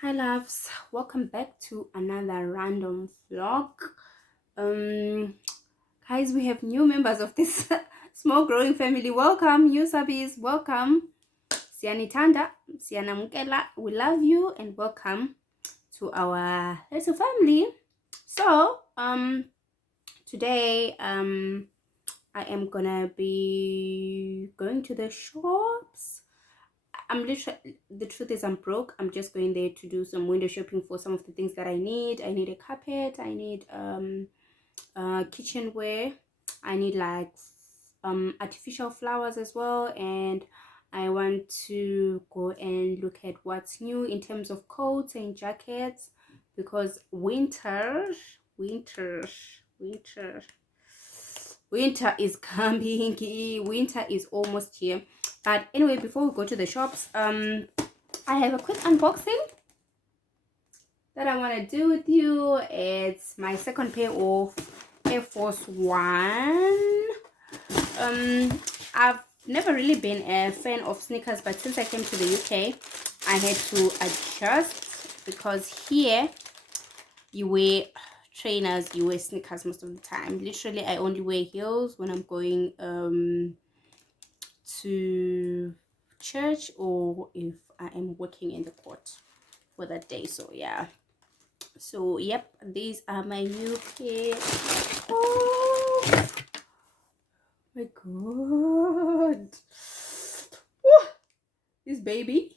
Hi loves, welcome back to another random vlog. um Guys, we have new members of this small growing family. Welcome new subbies, welcome. Sianitanda, Sianamukela, we love you and welcome to our little family. So today I am gonna be going to the shops. I'm literally, the truth is I'm broke. I'm just going there to do some window shopping for some of the things that I need. I need a carpet, I need kitchenware, I need like artificial flowers as well, and I want to go and look at what's new in terms of coats and jackets, because winter winter is coming. Winter is almost here. But anyway, before we go to the shops, I have a quick unboxing that I want to do with you. It's my second pair of Airforce One. I've never really been a fan of sneakers, but since I came to the UK, I had to adjust, because here you wear trainers, you wear sneakers most of the time. Literally, I only wear heels when I'm going to church, or if I am working in the court for that day. So yeah, so yep, these are my new pair. Oh my god. Woo! this baby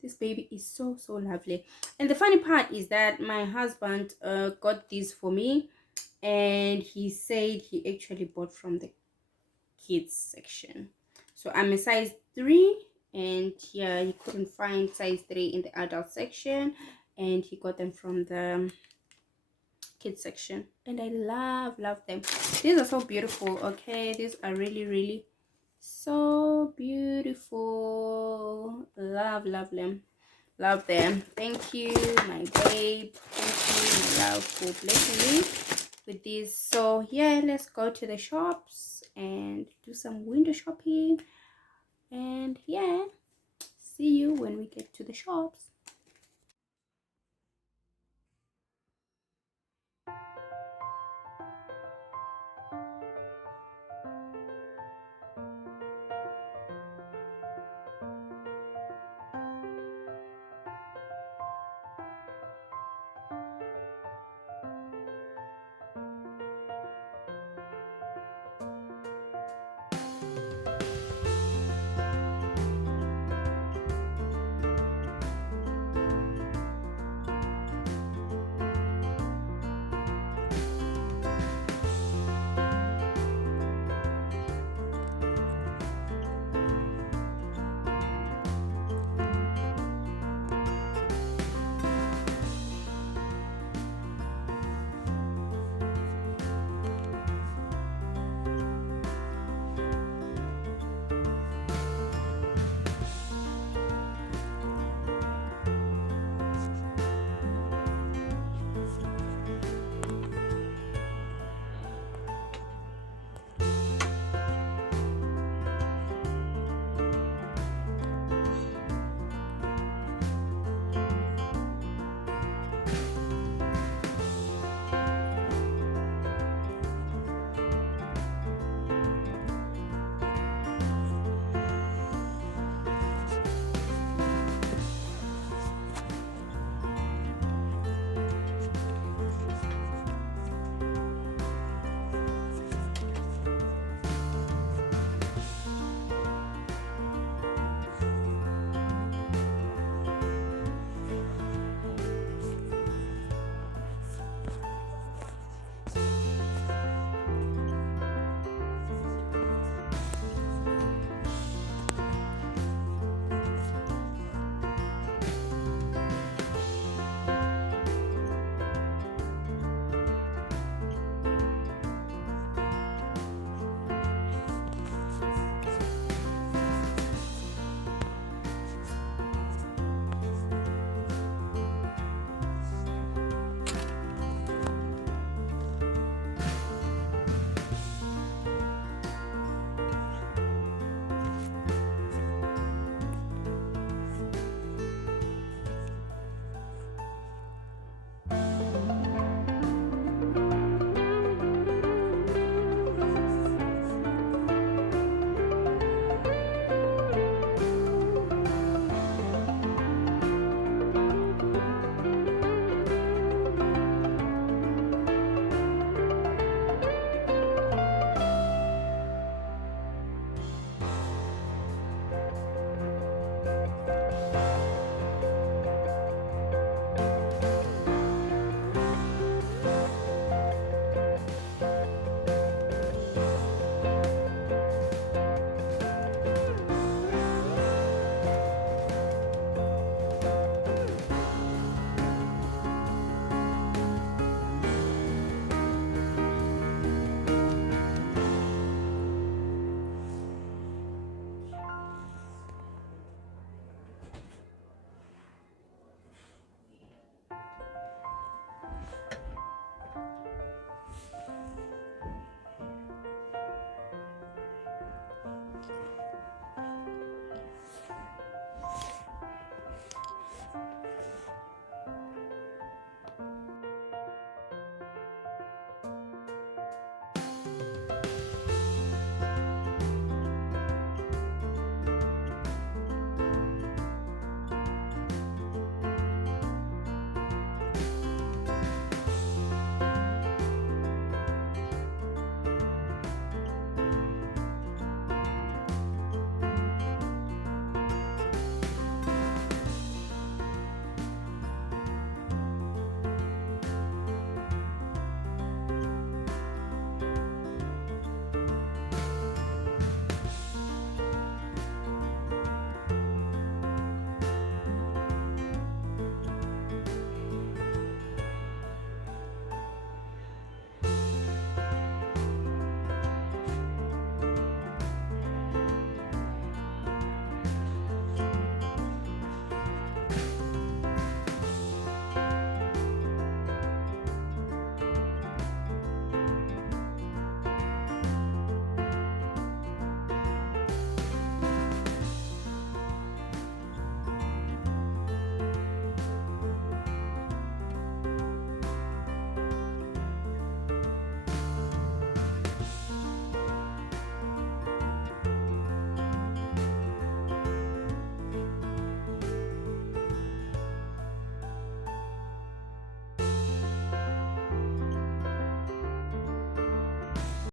this baby is so lovely. And the funny part is that my husband got these for me, and he said he actually bought from the kids section. So I'm a size 3, and yeah, he couldn't find size 3 in the adult section, and he got them from the kids section, and I love them. These are so beautiful. Okay, these are really so beautiful. Love them. Thank you, my babe. Thank you, my love, for blessing me with these. So yeah, let's go to the shops and do some window shopping, and yeah, see you when we get to the shops.